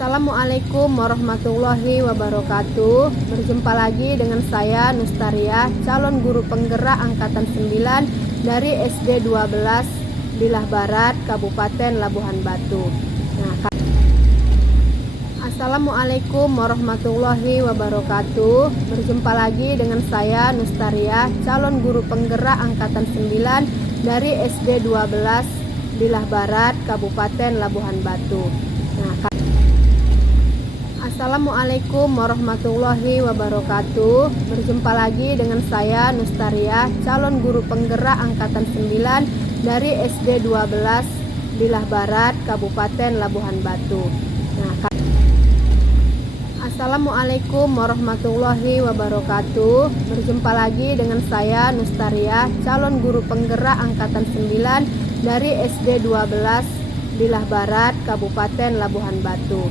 Assalamualaikum warahmatullahi wabarakatuh. Berjumpa lagi dengan saya Nustaria, calon guru penggerak angkatan 9 dari SD 12 Bilah Barat, Kabupaten Labuhan Batu. Assalamualaikum warahmatullahi wabarakatuh. Berjumpa lagi dengan saya Nustaria, calon guru penggerak angkatan 9 dari SD 12 Bilah Barat, Kabupaten Labuhan Batu. Assalamualaikum warahmatullahi wabarakatuh. Berjumpa lagi dengan saya Nustaria, calon guru penggerak angkatan 9 dari SD 12 Bilah Barat, Kabupaten Labuhan Batu. Assalamualaikum warahmatullahi wabarakatuh. Berjumpa lagi dengan saya Nustaria, calon guru penggerak angkatan 9 dari SD 12 Bilah Barat, Kabupaten Labuhan Batu.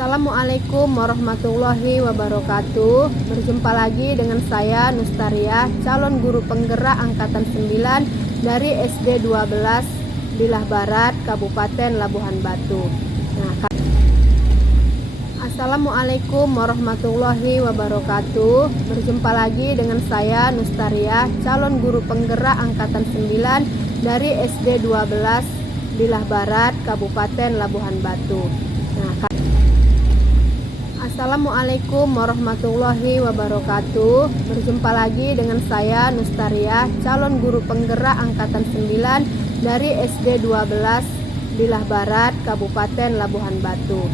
Assalamualaikum warahmatullahi wabarakatuh. Berjumpa lagi dengan saya Nustaria, calon guru penggerak angkatan 9 dari SD 12 Bilah Barat, Kabupaten Labuhan Batu. Assalamualaikum warahmatullahi wabarakatuh. Berjumpa lagi dengan saya Nustaria, calon guru penggerak angkatan 9 dari SD 12 Bilah Barat, Kabupaten Labuhan Batu. Assalamualaikum warahmatullahi wabarakatuh. Berjumpa lagi dengan saya Nustaria, calon guru penggerak angkatan 9 dari SD 12 Bilah Barat, Kabupaten Labuhan Batu.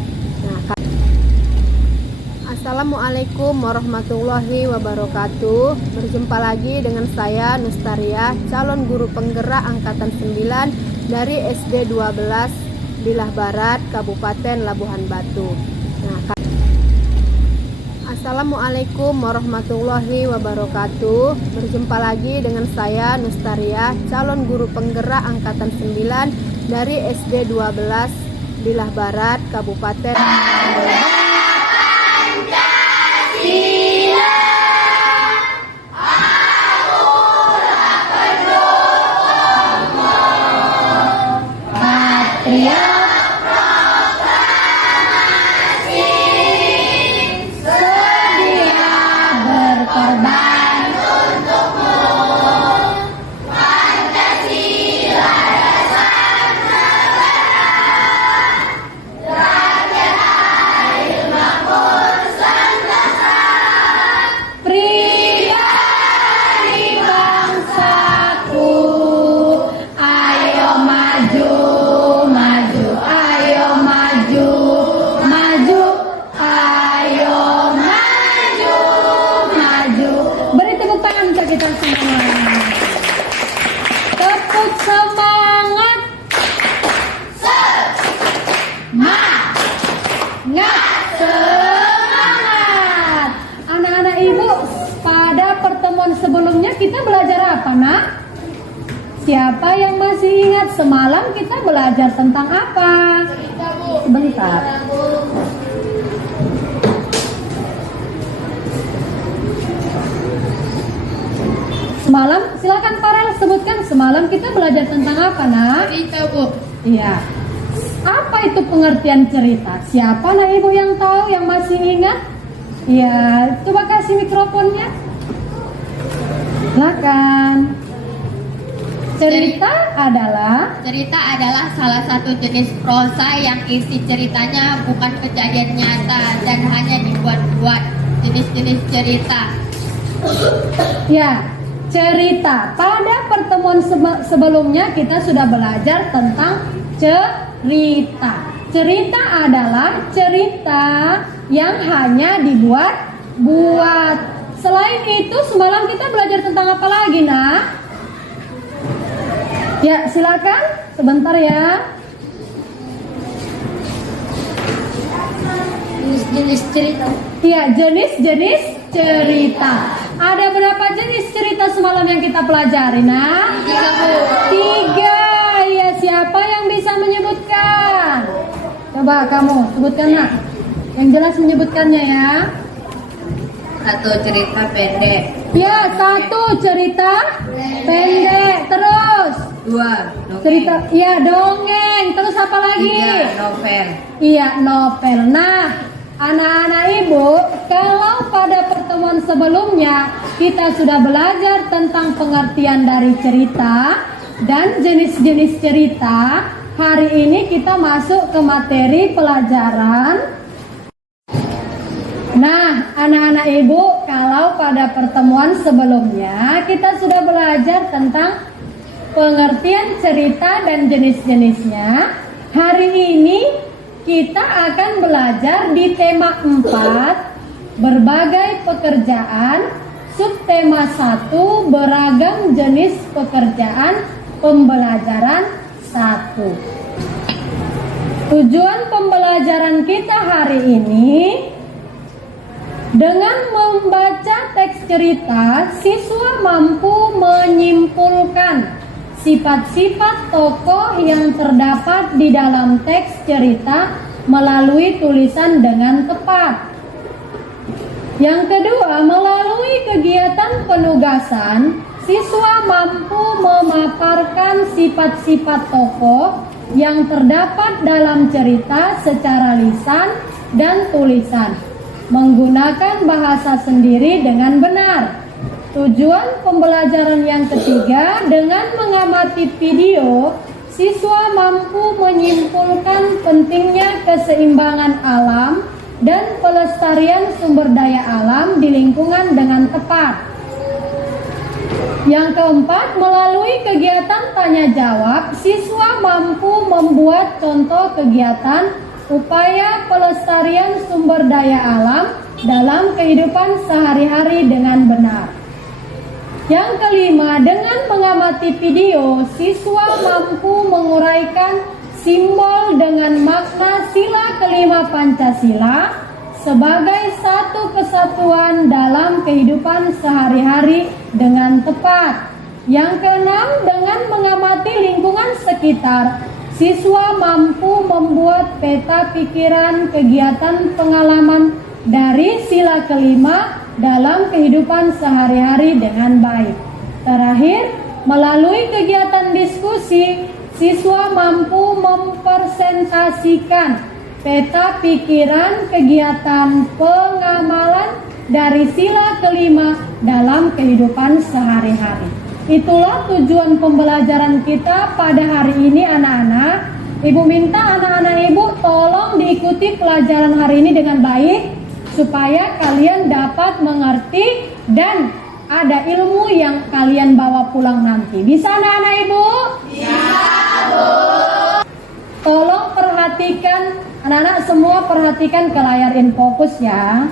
Assalamualaikum warahmatullahi wabarakatuh. Berjumpa lagi dengan saya Nustaria, calon guru penggerak angkatan 9 dari SD 12 Bilah Barat, Kabupaten Labuhan Batu. Assalamualaikum warahmatullahi wabarakatuh. Berjumpa lagi dengan saya Nustaria, calon guru penggerak angkatan 9 dari SD 12 Bilah Barat, Kabupaten semangat. Semangat. Anak-anak ibu, pada pertemuan sebelumnya kita belajar apa, nak? Siapa yang masih ingat semalam kita belajar tentang apa? Sebentar. Semalam, silakan Farel sebutkan semalam kita belajar tentang apa, nak? Cerita, Bu. Iya. Apa itu pengertian cerita? Siapa lah ibu yang tahu, yang masih ingat? Iya, coba kasih mikrofonnya. Silakan. Cerita adalah salah satu jenis prosa yang isi ceritanya bukan kejadian nyata dan hanya dibuat-buat. Jenis-jenis cerita. ya, cerita. Pada pertemuan sebelumnya kita sudah belajar tentang cerita. Cerita adalah cerita yang hanya dibuat-buat. Selain itu, semalam kita belajar tentang apa lagi, nak? Ya, silakan. Sebentar ya. Jenis-jenis cerita. Iya, jenis-jenis cerita. Ada berapa jenis cerita semalam yang kita pelajari, nak? 3. Ya, siapa yang bisa menyebutkan? Coba kamu sebutkan, nak. Yang jelas menyebutkannya ya. 1 cerita pendek. Ya, 1 cerita pendek. Terus 2. Cerita, iya dongeng. Terus apa lagi? 3. Novel. Iya, novel. Nah, anak-anak ibu, kalau pada pertemuan sebelumnya kita sudah belajar tentang pengertian dari cerita dan jenis-jenis cerita, hari ini kita masuk ke materi pelajaran. Nah, anak-anak ibu, kalau pada pertemuan sebelumnya kita sudah belajar tentang pengertian cerita dan jenis-jenisnya, hari ini kita akan belajar di tema 4, berbagai pekerjaan, subtema 1, beragam jenis pekerjaan, pembelajaran 1. Tujuan pembelajaran kita hari ini, dengan membaca teks cerita, siswa mampu menyimpulkan sifat-sifat tokoh yang terdapat di dalam teks cerita melalui tulisan dengan tepat. Yang kedua, melalui kegiatan penugasan, siswa mampu memaparkan sifat-sifat tokoh yang terdapat dalam cerita secara lisan dan tulisan, menggunakan bahasa sendiri dengan benar. Tujuan pembelajaran yang ketiga, dengan mengamati video, siswa mampu menyimpulkan pentingnya keseimbangan alam dan pelestarian sumber daya alam di lingkungan dengan tepat. Yang keempat, melalui kegiatan tanya jawab, siswa mampu membuat contoh kegiatan upaya pelestarian sumber daya alam dalam kehidupan sehari-hari dengan benar. Yang kelima, dengan mengamati video, siswa mampu menguraikan simbol dengan makna sila kelima Pancasila sebagai satu kesatuan dalam kehidupan sehari-hari dengan tepat. Yang keenam, dengan mengamati lingkungan sekitar, siswa mampu membuat peta pikiran kegiatan pengalaman dari sila kelima dalam kehidupan sehari-hari dengan baik. Terakhir, melalui kegiatan diskusi, siswa mampu mempresentasikan peta pikiran kegiatan pengamalan dari sila kelima dalam kehidupan sehari-hari. Itulah tujuan pembelajaran kita pada hari ini, anak-anak. Ibu minta anak-anak ibu tolong diikuti pelajaran hari ini dengan baik, supaya kalian dapat mengerti dan ada ilmu yang kalian bawa pulang nanti. Bisa anak-anak ibu? Bisa, Bu. Tolong perhatikan, anak-anak semua perhatikan ke layar infocus ya.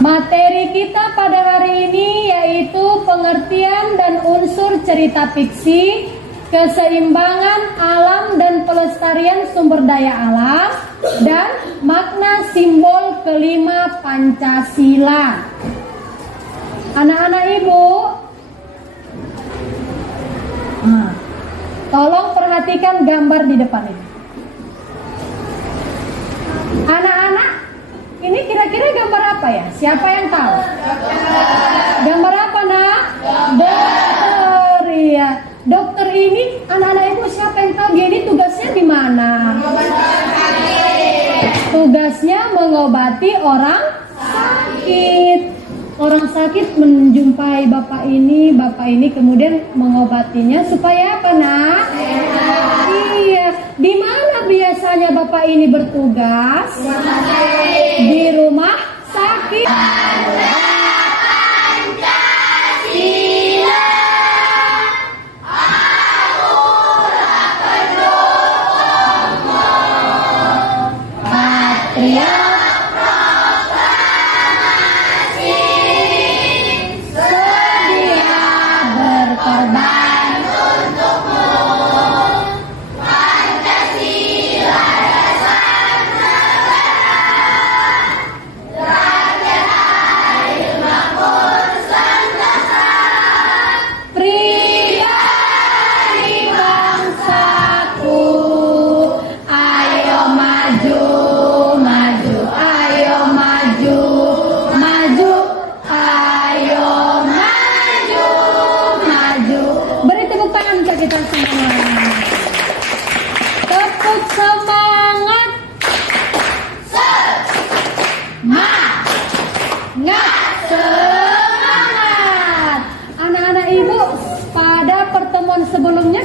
Materi kita pada hari ini yaitu pengertian dan unsur cerita fiksi, keseimbangan alam dan pelestarian sumber daya alam, dan makna simbol kelima Pancasila. Anak-anak ibu, tolong perhatikan gambar di depan ini. Anak-anak, ini kira-kira gambar apa ya? Siapa yang tahu? Gambar apa, nak? Dokter, ya. Dokter ini, anak-anak ibu siapa yang tahu dia ini tugasnya di mana? Tugasnya mengobati orang sakit. Orang sakit menjumpai bapak ini kemudian mengobatinya supaya apa, nak? Iya. Di mana biasanya bapak ini bertugas? Di rumah sakit.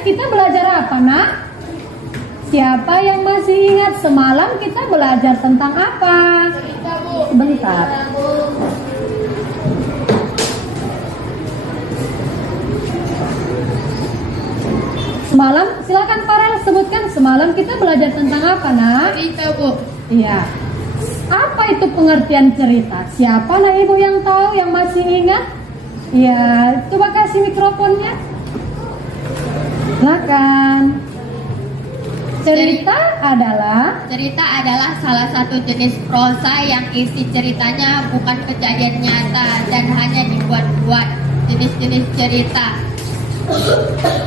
kita belajar apa, Nak? Siapa yang masih ingat semalam kita belajar tentang apa? Sebentar. Semalam, silakan Farel sebutkan semalam kita belajar tentang apa, Nak? Cerita, Bu. Iya. Apa itu pengertian cerita? Siapa Nak Ibu yang tahu, yang masih ingat? Ya, coba kasih mikrofonnya. Silakan. Cerita adalah salah satu jenis prosa yang isi ceritanya bukan kejadian nyata dan hanya dibuat-buat. Jenis-jenis cerita.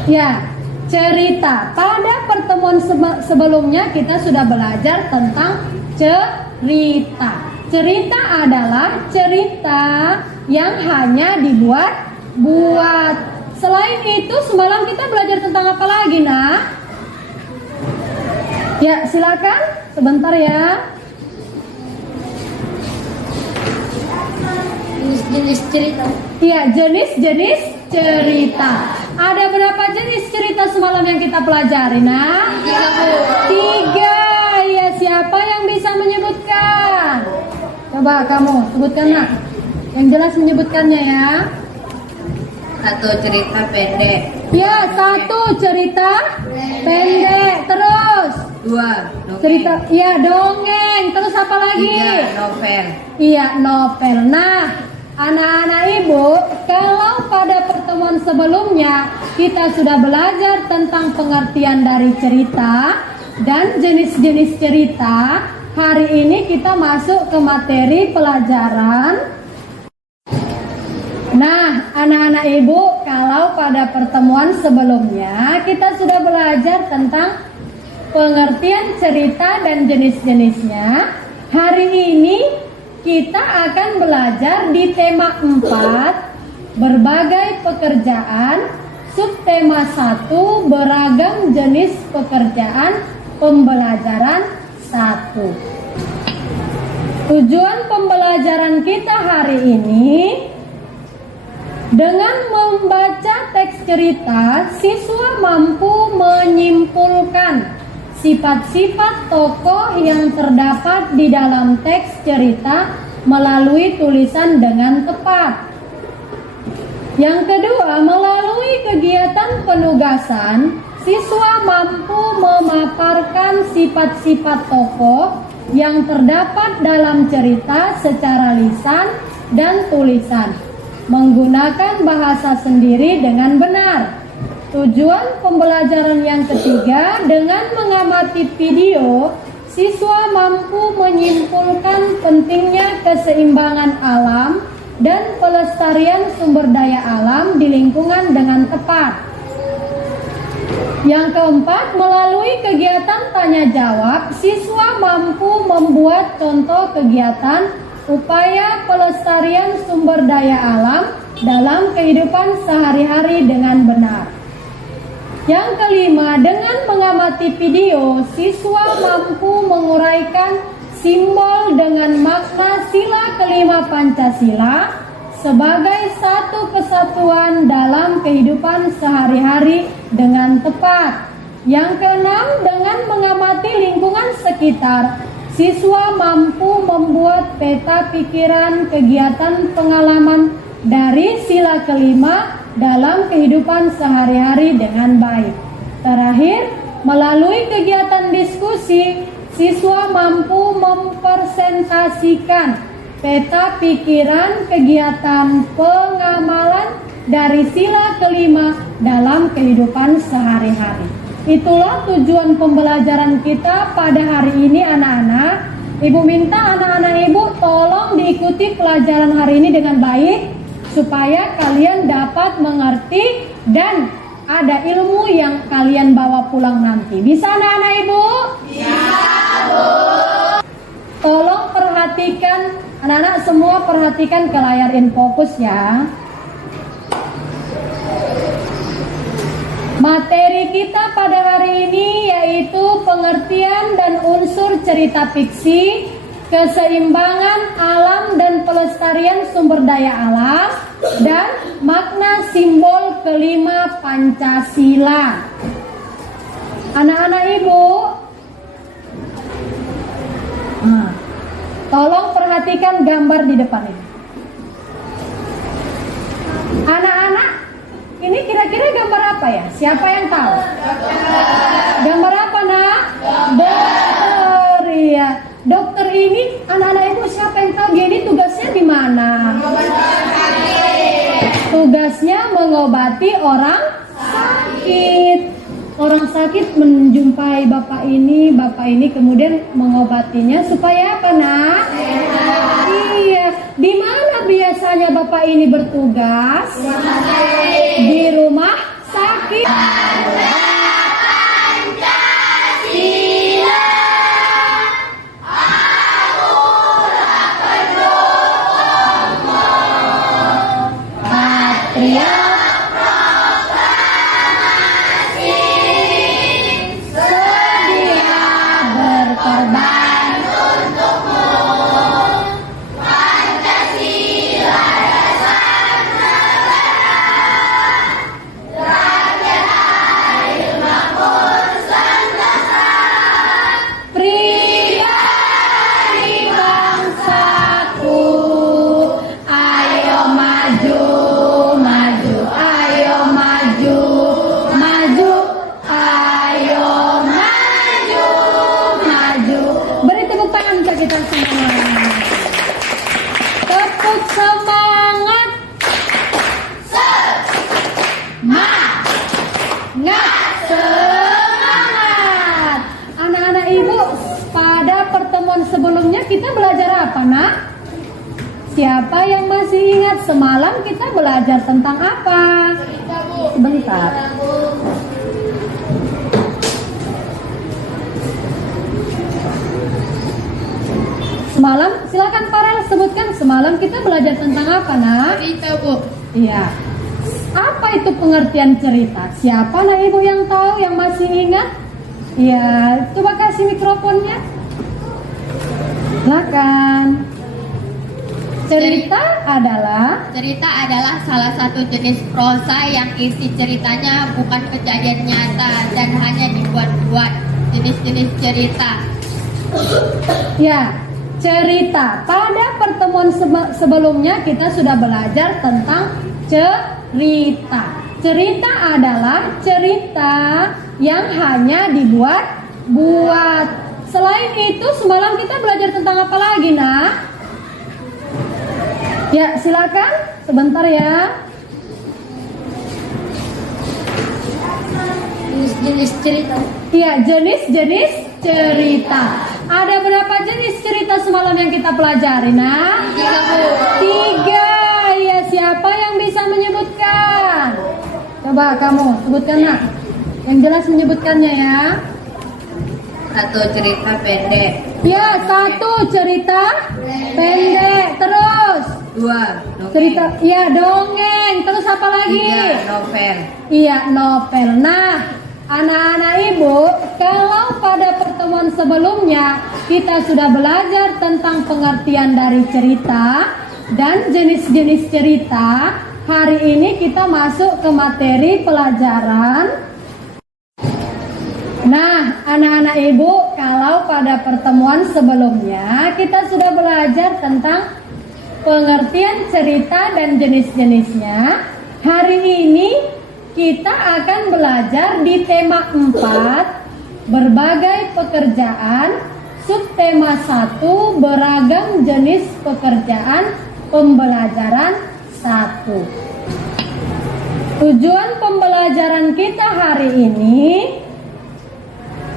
ya, cerita. Pada pertemuan sebelumnya kita sudah belajar tentang cerita. Cerita adalah cerita yang hanya dibuat-buat. Selain itu, semalam kita belajar tentang apa lagi, Nak? Ya, silakan. Sebentar ya. Jenis-jenis cerita. Iya, jenis-jenis cerita. Ada berapa jenis cerita semalam yang kita pelajari, Nak? 3. Ya, siapa yang bisa menyebutkan? Coba kamu sebutkan, Nak. Yang jelas menyebutkannya ya. 1 cerita pendek. Ya, 1 cerita pendek. Terus 2 dongeng. cerita, ya dongeng. Terus apa lagi? 3 novel. Iya, novel. Nah, anak-anak Ibu, kalau pada pertemuan sebelumnya kita sudah belajar tentang pengertian dari cerita dan jenis-jenis cerita, hari ini kita masuk ke materi pelajaran. Nah, anak-anak Ibu, kalau pada pertemuan sebelumnya kita sudah belajar tentang pengertian cerita dan jenis-jenisnya, hari ini kita akan belajar di tema 4, berbagai pekerjaan, subtema 1, beragam jenis pekerjaan, pembelajaran 1. Tujuan pembelajaran kita hari ini, dengan membaca teks cerita, siswa mampu menyimpulkan sifat-sifat tokoh yang terdapat di dalam teks cerita melalui tulisan dengan tepat. Yang kedua, melalui kegiatan penugasan, siswa mampu memaparkan sifat-sifat tokoh yang terdapat dalam cerita secara lisan dan tulisan, menggunakan bahasa sendiri dengan benar. Tujuan pembelajaran yang ketiga, dengan mengamati video, siswa mampu menyimpulkan pentingnya keseimbangan alam dan pelestarian sumber daya alam di lingkungan dengan tepat. Yang keempat, melalui kegiatan tanya jawab, siswa mampu membuat contoh kegiatan upaya pelestarian sumber daya alam dalam kehidupan sehari-hari dengan benar. Yang kelima, dengan mengamati video, siswa mampu menguraikan simbol dengan makna sila kelima Pancasila sebagai satu kesatuan dalam kehidupan sehari-hari dengan tepat. Yang keenam, dengan mengamati lingkungan sekitar, siswa mampu membuat peta pikiran kegiatan pengalaman dari sila kelima dalam kehidupan sehari-hari dengan baik. Terakhir, melalui kegiatan diskusi, siswa mampu mempresentasikan peta pikiran kegiatan pengamalan dari sila kelima dalam kehidupan sehari-hari. Itulah tujuan pembelajaran kita pada hari ini, anak-anak. Ibu minta anak-anak Ibu tolong diikuti pelajaran hari ini dengan baik, supaya kalian dapat mengerti dan ada ilmu yang kalian bawa pulang nanti. Bisa anak-anak Ibu? Bisa, Bu. Tolong perhatikan, anak-anak semua perhatikan ke layar infocus ya. Materi kita pada hari ini yaitu pengertian dan unsur cerita fiksi, keseimbangan alam dan pelestarian sumber daya alam, dan makna simbol kelima Pancasila. Anak-anak ibu, nah, tolong perhatikan gambar di depan ini. Anak-anak, ini kira-kira gambar apa ya? Siapa yang tahu? Gambar apa, nak? Dokter, iya. Dokter ini, anak-anak ibu siapa yang tahu dia ini tugasnya di mana? Tugasnya mengobati orang sakit. Orang sakit menjumpai bapak ini kemudian mengobatinya supaya apa, nak? Iya. Di mana biasanya bapak ini bertugas? Di rumah sakit. Sebelumnya kita belajar apa, nak? Siapa yang masih ingat semalam kita belajar tentang apa? Sebentar. Semalam, silakan Farel sebutkan semalam kita belajar tentang apa, nak? Cerita, Bu. Iya. Apa itu pengertian cerita? Siapa, nak, ibu yang tahu, yang masih ingat? Iya, coba kasih mikrofonnya. Silakan. Cerita adalah salah satu jenis prosa yang isi ceritanya bukan kejadian nyata dan hanya dibuat-buat. Jenis-jenis cerita. ya, cerita. Pada pertemuan sebelumnya kita sudah belajar tentang cerita. Cerita adalah cerita yang hanya dibuat-buat. Selain itu, semalam kita belajar tentang apa lagi, nak? Ya, silakan. Sebentar ya. Jenis-jenis cerita. Iya, jenis-jenis cerita. Ada berapa jenis cerita semalam yang kita pelajari, nak? 3. Ya, siapa yang bisa menyebutkan? Coba kamu sebutkan, nak. Yang jelas menyebutkannya ya. 1 cerita pendek. Ya, 1 cerita pendek. Terus 2 dongeng. cerita, ya dongeng. Terus apa lagi? 3 novel. Iya, novel. Nah, anak-anak ibu, kalau pada pertemuan sebelumnya kita sudah belajar tentang pengertian dari cerita dan jenis-jenis cerita, hari ini kita masuk ke materi pelajaran. Nah, anak-anak ibu, kalau pada pertemuan sebelumnya kita sudah belajar tentang pengertian cerita dan jenis-jenisnya, hari ini kita akan belajar di tema 4, berbagai pekerjaan, subtema 1, beragam jenis pekerjaan, pembelajaran 1. Tujuan pembelajaran kita hari ini,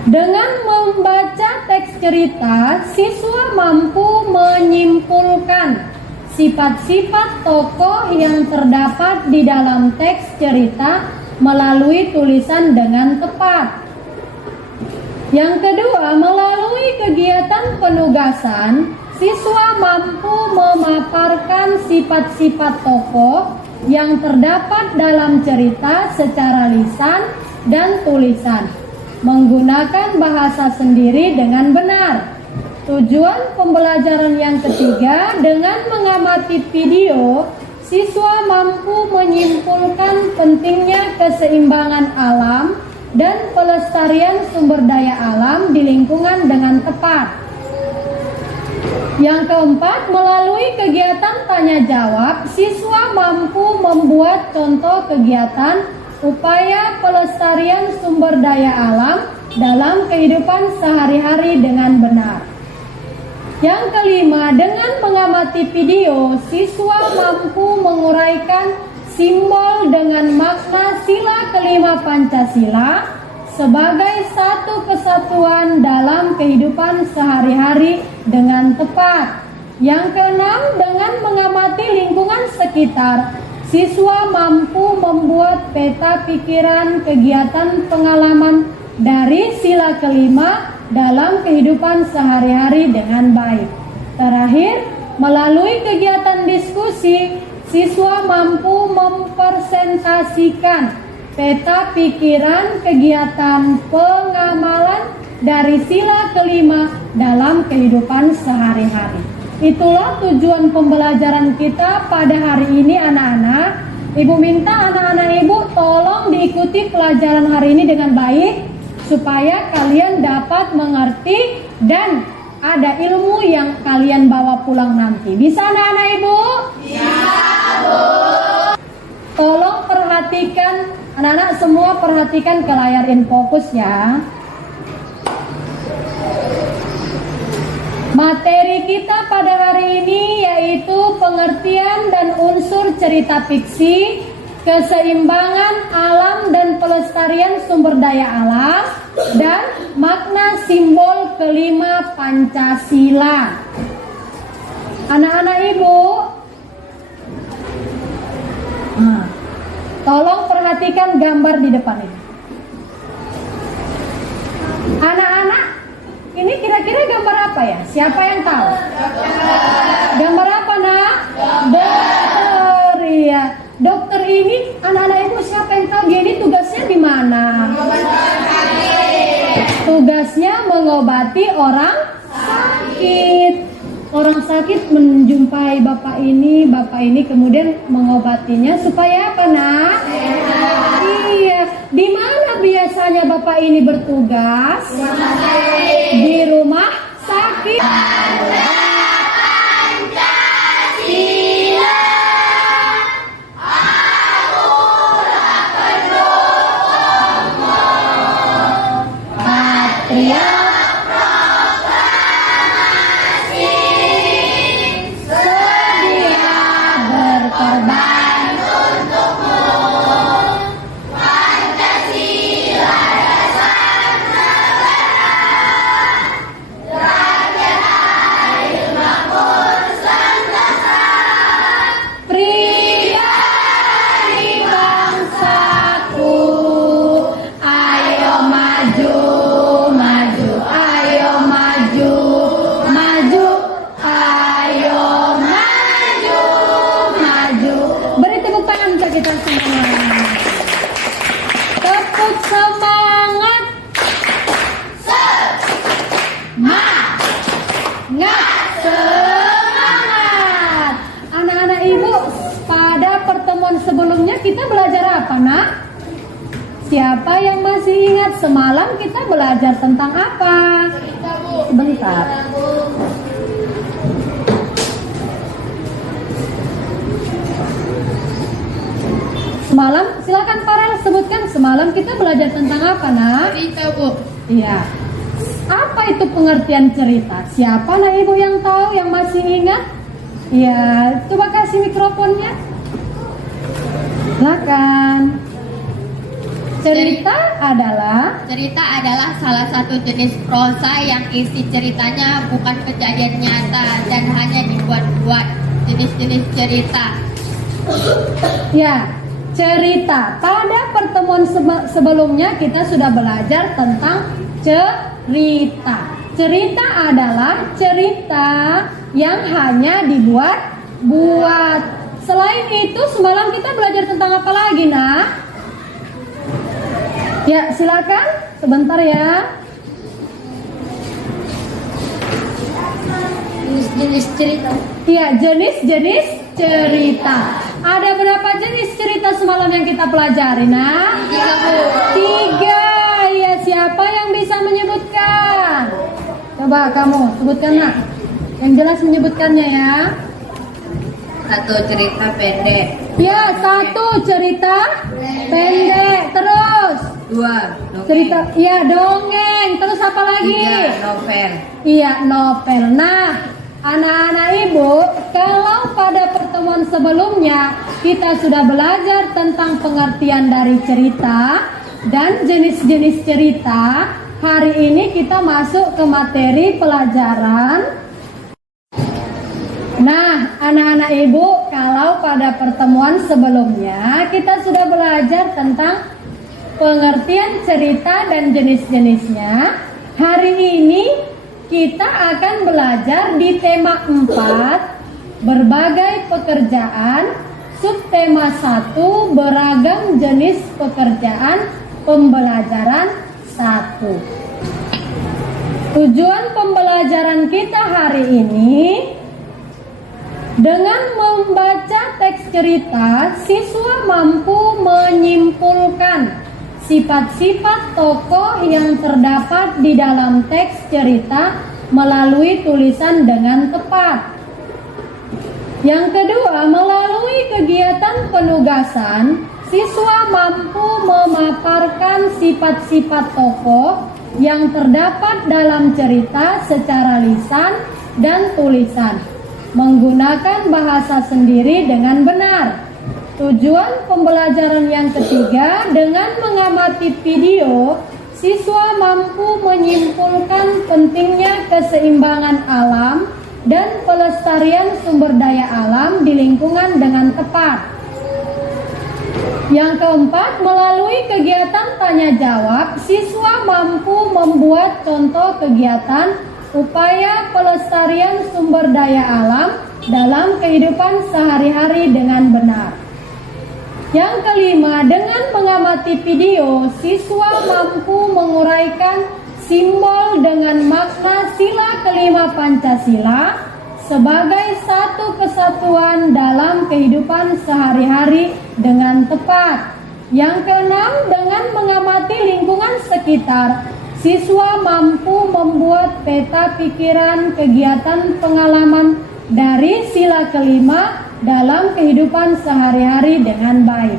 dengan membaca teks cerita, siswa mampu menyimpulkan sifat-sifat tokoh yang terdapat di dalam teks cerita melalui tulisan dengan tepat. Yang kedua, melalui kegiatan penugasan, siswa mampu memaparkan sifat-sifat tokoh yang terdapat dalam cerita secara lisan dan tulisan, menggunakan bahasa sendiri dengan benar. Tujuan pembelajaran yang ketiga, dengan mengamati video, siswa mampu menyimpulkan pentingnya keseimbangan alam dan pelestarian sumber daya alam di lingkungan dengan tepat. Yang keempat, melalui kegiatan tanya jawab, siswa mampu membuat contoh kegiatan upaya pelestarian sumber daya alam dalam kehidupan sehari-hari dengan benar. Yang kelima, dengan mengamati video, siswa mampu menguraikan simbol dengan makna sila kelima Pancasila sebagai satu kesatuan dalam kehidupan sehari-hari dengan tepat. Yang keenam, dengan mengamati lingkungan sekitar, siswa mampu membuat peta pikiran kegiatan pengalaman dari sila kelima dalam kehidupan sehari-hari dengan baik. Terakhir, melalui kegiatan diskusi, siswa mampu mempresentasikan peta pikiran kegiatan pengamalan dari sila kelima dalam kehidupan sehari-hari. Itulah tujuan pembelajaran kita pada hari ini anak-anak. Ibu minta anak-anak ibu tolong diikuti pelajaran hari ini dengan baik supaya kalian dapat mengerti dan ada ilmu yang kalian bawa pulang nanti. Bisa anak-anak ibu? Bisa, Bu. Tolong perhatikan, anak-anak semua perhatikan ke layar infocus ya. Materi kita pada hari ini yaitu pengertian dan unsur cerita fiksi, keseimbangan alam dan pelestarian sumber daya alam, dan makna simbol kelima Pancasila. Anak-anak ibu, tolong perhatikan gambar di depan ini. Anak-anak, ini kira-kira gambar apa ya? Siapa yang tahu? Gambar apa, Nak? Dokter, ya. Dokter ini, anak-anak ibu siapa yang tahu dia ini tugasnya di mana? Tugasnya mengobati orang sakit. Orang sakit menjumpai bapak ini kemudian mengobatinya supaya apa, Nak? Iya. Di mana biasanya bapak ini bertugas? Di rumah sakit. Sebelumnya kita belajar apa, Nak? Siapa yang masih ingat semalam kita belajar tentang apa? Sebentar. Semalam, silakan Farel sebutkan semalam kita belajar tentang apa, Nak? Cerita, Bu. Iya. Apa itu pengertian cerita? Siapa Nak Ibu yang tahu, yang masih ingat? Iya, coba kasih mikrofonnya. Silakan. Cerita adalah salah satu jenis prosa yang isi ceritanya bukan kejadian nyata dan hanya dibuat-buat. Jenis-jenis cerita. ya, cerita. Pada pertemuan sebelumnya kita sudah belajar tentang cerita. Cerita adalah cerita yang hanya dibuat-buat. Selain itu, semalam kita belajar tentang apa lagi, Nak? Ya, silakan. Sebentar ya. Jenis-jenis cerita. Iya, jenis-jenis cerita. Ada berapa jenis cerita semalam yang kita pelajari, Nak? 3. siapa yang bisa menyebutkan? Coba kamu sebutkan nak. Yang jelas menyebutkannya ya. Satu cerita pendek. Ya, satu cerita pendek. Terus Dua, dongeng. cerita, ya dongeng. Terus apa lagi? Tiga, novel. Iya, novel. Nah, anak-anak ibu, kalau pada pertemuan sebelumnya kita sudah belajar tentang pengertian dari cerita dan jenis-jenis cerita, hari ini kita masuk ke materi pelajaran. Nah, anak-anak ibu, kalau pada pertemuan sebelumnya kita sudah belajar tentang pengertian cerita dan jenis-jenisnya, hari ini kita akan belajar di tema 4, berbagai pekerjaan, subtema 1, beragam jenis pekerjaan, pembelajaran 1. Tujuan pembelajaran kita hari ini, dengan membaca teks cerita, siswa mampu menyimpulkan sifat-sifat tokoh yang terdapat di dalam teks cerita melalui tulisan dengan tepat. Yang kedua, melalui kegiatan penugasan, siswa mampu memaparkan sifat-sifat tokoh yang terdapat dalam cerita secara lisan dan tulisan, menggunakan bahasa sendiri dengan benar. Tujuan pembelajaran yang ketiga, dengan mengamati video, siswa mampu menyimpulkan pentingnya keseimbangan alam dan pelestarian sumber daya alam di lingkungan dengan tepat. Yang keempat, melalui kegiatan tanya jawab, siswa mampu membuat contoh kegiatan upaya pelestarian sumber daya alam dalam kehidupan sehari-hari dengan benar. Yang kelima, dengan mengamati video, siswa mampu menguraikan simbol dengan makna sila kelima Pancasila sebagai satu kesatuan dalam kehidupan sehari-hari dengan tepat. Yang keenam, dengan mengamati lingkungan sekitar, siswa mampu membuat peta pikiran kegiatan pengalaman dari sila kelima dalam kehidupan sehari-hari dengan baik.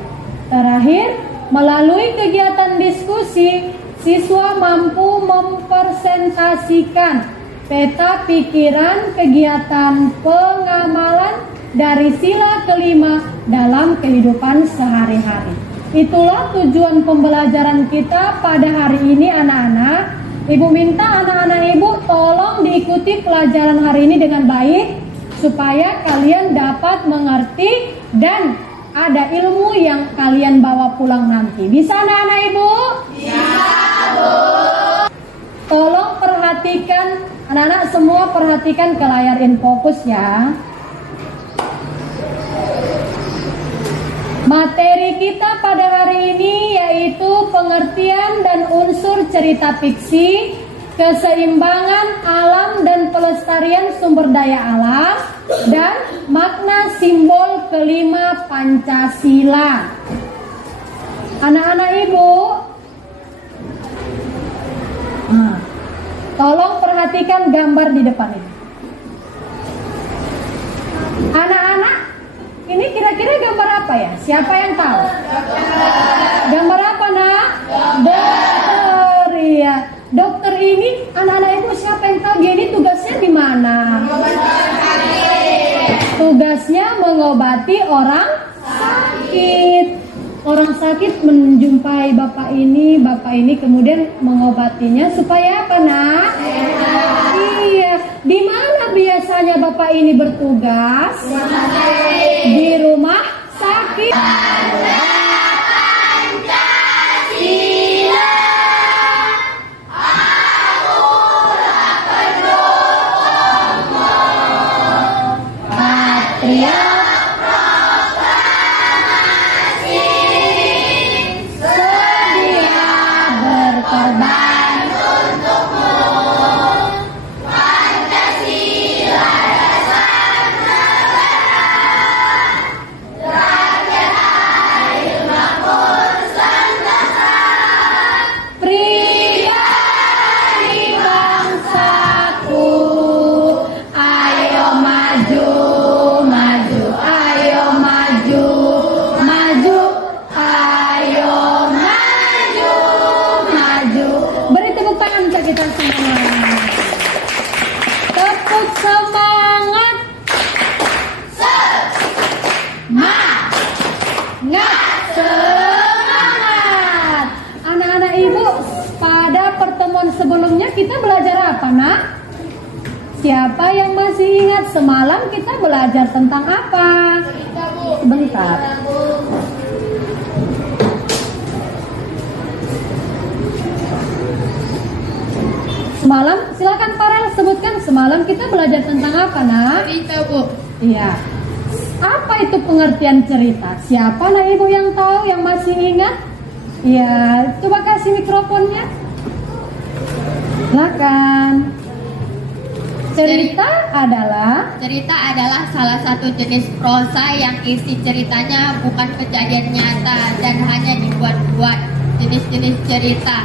Terakhir, melalui kegiatan diskusi, siswa mampu mempresentasikan peta pikiran kegiatan pengamalan dari sila kelima dalam kehidupan sehari-hari. Itulah tujuan pembelajaran kita pada hari ini anak-anak. Ibu minta anak-anak ibu tolong diikuti pelajaran hari ini dengan baik, supaya kalian dapat mengerti dan ada ilmu yang kalian bawa pulang nanti. Bisa anak-anak ibu? Bisa, Bu. Tolong perhatikan, anak-anak semua perhatikan ke layar InFocus ya. Materi kita pada hari ini yaitu pengertian dan unsur cerita fiksi, keseimbangan alam dan pelestarian sumber daya alam, dan makna simbol kelima Pancasila. Anak-anak ibu, tolong perhatikan gambar di depan ini. Anak-anak, ini kira-kira gambar apa ya? Siapa yang tahu? Gambar apa nak? Dokter, ya. Dokter ini, anak-anak ibu siapa yang tahu dia ini tugasnya di mana? Tugasnya mengobati orang sakit. Orang sakit menjumpai bapak ini kemudian mengobatinya supaya apa nak? Iya. Di mana biasanya bapak ini bertugas? Di rumah sakit. Prima semalam kita belajar tentang apa? Sebentar. Semalam, silakan Farel sebutkan semalam kita belajar tentang apa, Nak? Cerita, Bu. Iya. Apa itu pengertian cerita? Siapa lah ibu yang tahu, yang masih ingat? Iya, coba kasih mikrofonnya. Silakan. Cerita adalah salah satu jenis prosa yang isi ceritanya bukan kejadian nyata dan hanya dibuat-buat. Jenis-jenis cerita.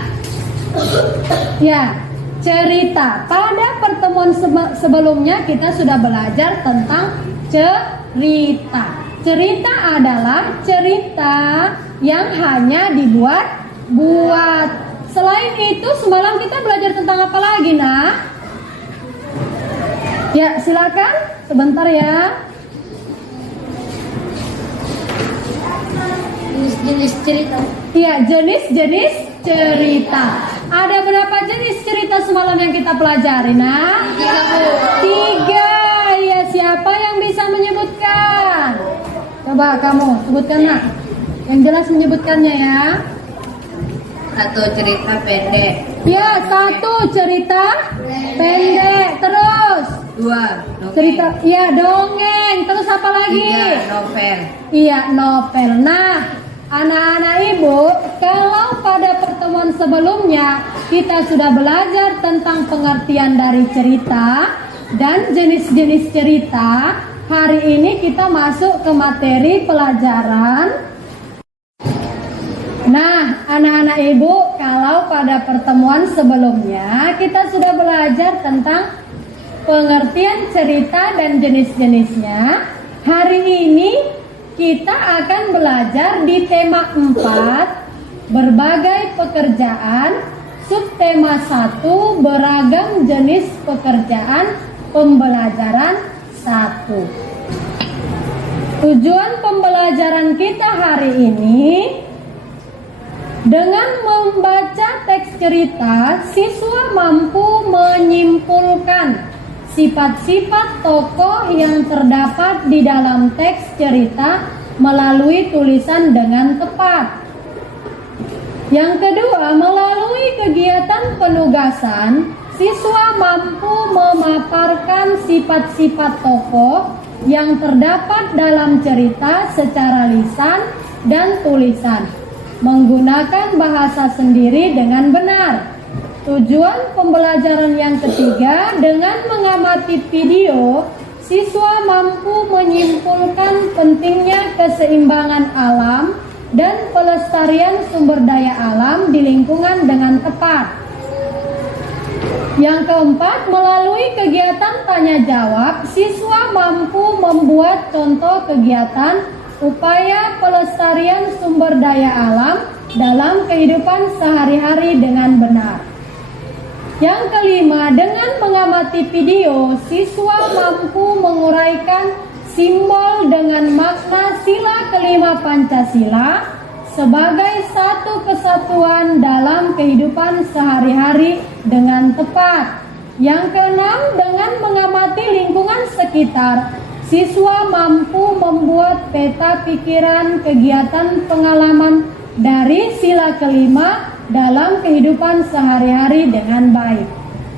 ya, cerita. Pada pertemuan sebelumnya kita sudah belajar tentang cerita. Cerita adalah cerita yang hanya dibuat-buat. Selain itu, semalam kita belajar tentang apa lagi, Nak? Ya, silakan. Sebentar ya. Jenis-jenis cerita. Iya, jenis-jenis cerita. Ada berapa jenis cerita semalam yang kita pelajari, Nak? 3. Ya, siapa yang bisa menyebutkan? Coba kamu sebutkan, Nak. Yang jelas menyebutkannya ya. 1 cerita pendek. Ya, 1 cerita pendek. Terus 2 dongeng. cerita, ya dongeng. Terus apa lagi? 3 novel. Iya, novel. Nah, anak-anak ibu, kalau pada pertemuan sebelumnya kita sudah belajar tentang pengertian dari cerita dan jenis-jenis cerita, hari ini kita masuk ke materi pelajaran. Nah, anak-anak ibu, kalau pada pertemuan sebelumnya kita sudah belajar tentang pengertian cerita dan jenis-jenisnya, hari ini kita akan belajar di tema 4, berbagai pekerjaan, subtema 1, beragam jenis pekerjaan, pembelajaran 1. Tujuan pembelajaran kita hari ini, dengan membaca teks cerita, siswa mampu menyimpulkan sifat-sifat tokoh yang terdapat di dalam teks cerita melalui tulisan dengan tepat. Yang kedua, melalui kegiatan penugasan, siswa mampu memaparkan sifat-sifat tokoh yang terdapat dalam cerita secara lisan dan tulisan, menggunakan bahasa sendiri dengan benar. Tujuan pembelajaran yang ketiga, dengan mengamati video, siswa mampu menyimpulkan pentingnya keseimbangan alam dan pelestarian sumber daya alam di lingkungan dengan tepat. Yang keempat, melalui kegiatan tanya jawab, siswa mampu membuat contoh kegiatan upaya pelestarian sumber daya alam dalam kehidupan sehari-hari dengan benar. Yang kelima, dengan mengamati video, siswa mampu menguraikan simbol dengan makna sila kelima Pancasila sebagai satu kesatuan dalam kehidupan sehari-hari dengan tepat. Yang keenam, dengan mengamati lingkungan sekitar, siswa mampu membuat peta pikiran kegiatan pengalaman dari sila kelima dalam kehidupan sehari-hari dengan baik.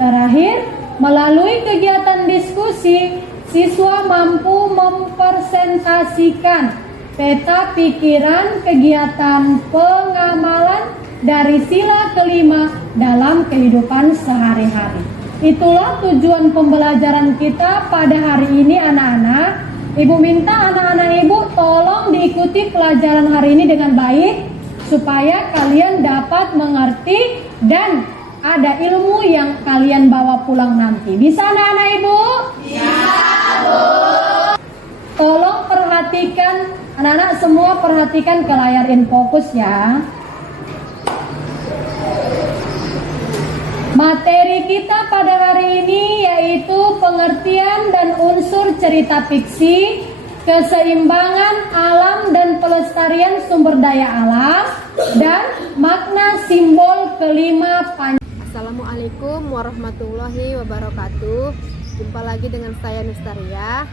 Terakhir, melalui kegiatan diskusi, siswa mampu mempresentasikan peta pikiran kegiatan pengamalan dari sila kelima dalam kehidupan sehari-hari. Itulah tujuan pembelajaran kita pada hari ini, anak-anak. Ibu minta anak-anak ibu tolong diikuti pelajaran hari ini dengan baik, supaya kalian dapat mengerti dan ada ilmu yang kalian bawa pulang nanti. Bisa anak-anak ibu? Bisa, Bu. Tolong perhatikan, anak-anak semua perhatikan ke layar InFocus ya. Materi kita pada hari ini yaitu pengertian dan unsur cerita fiksi, keseimbangan alam dan pelestarian sumber daya alam, dan makna simbol kelima Pancasila. Assalamualaikum warahmatullahi wabarakatuh. Jumpa lagi dengan saya Nustaria,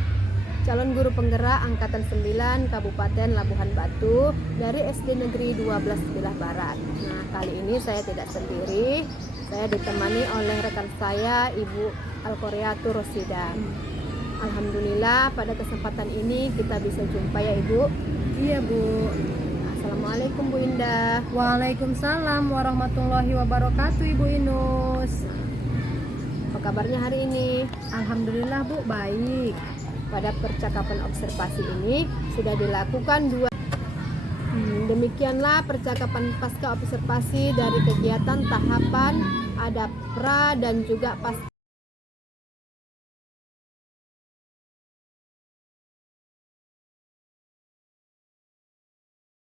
calon guru penggerak Angkatan 9 Kabupaten Labuhan Batu dari SD Negeri 12 Sebelah Barat. Nah, kali ini saya tidak sendiri, saya ditemani oleh rekan saya Ibu Alkoreatu Rosida. Alhamdulillah pada kesempatan ini kita bisa jumpa ya Ibu. Iya Bu. Assalamualaikum Bu Indah. Waalaikumsalam warahmatullahi wabarakatuh Ibu Inus. Apa kabarnya hari ini? Alhamdulillah Bu, baik. Pada percakapan observasi ini sudah dilakukan dua. Demikianlah percakapan pasca observasi dari kegiatan tahapan ada pra dan juga pasca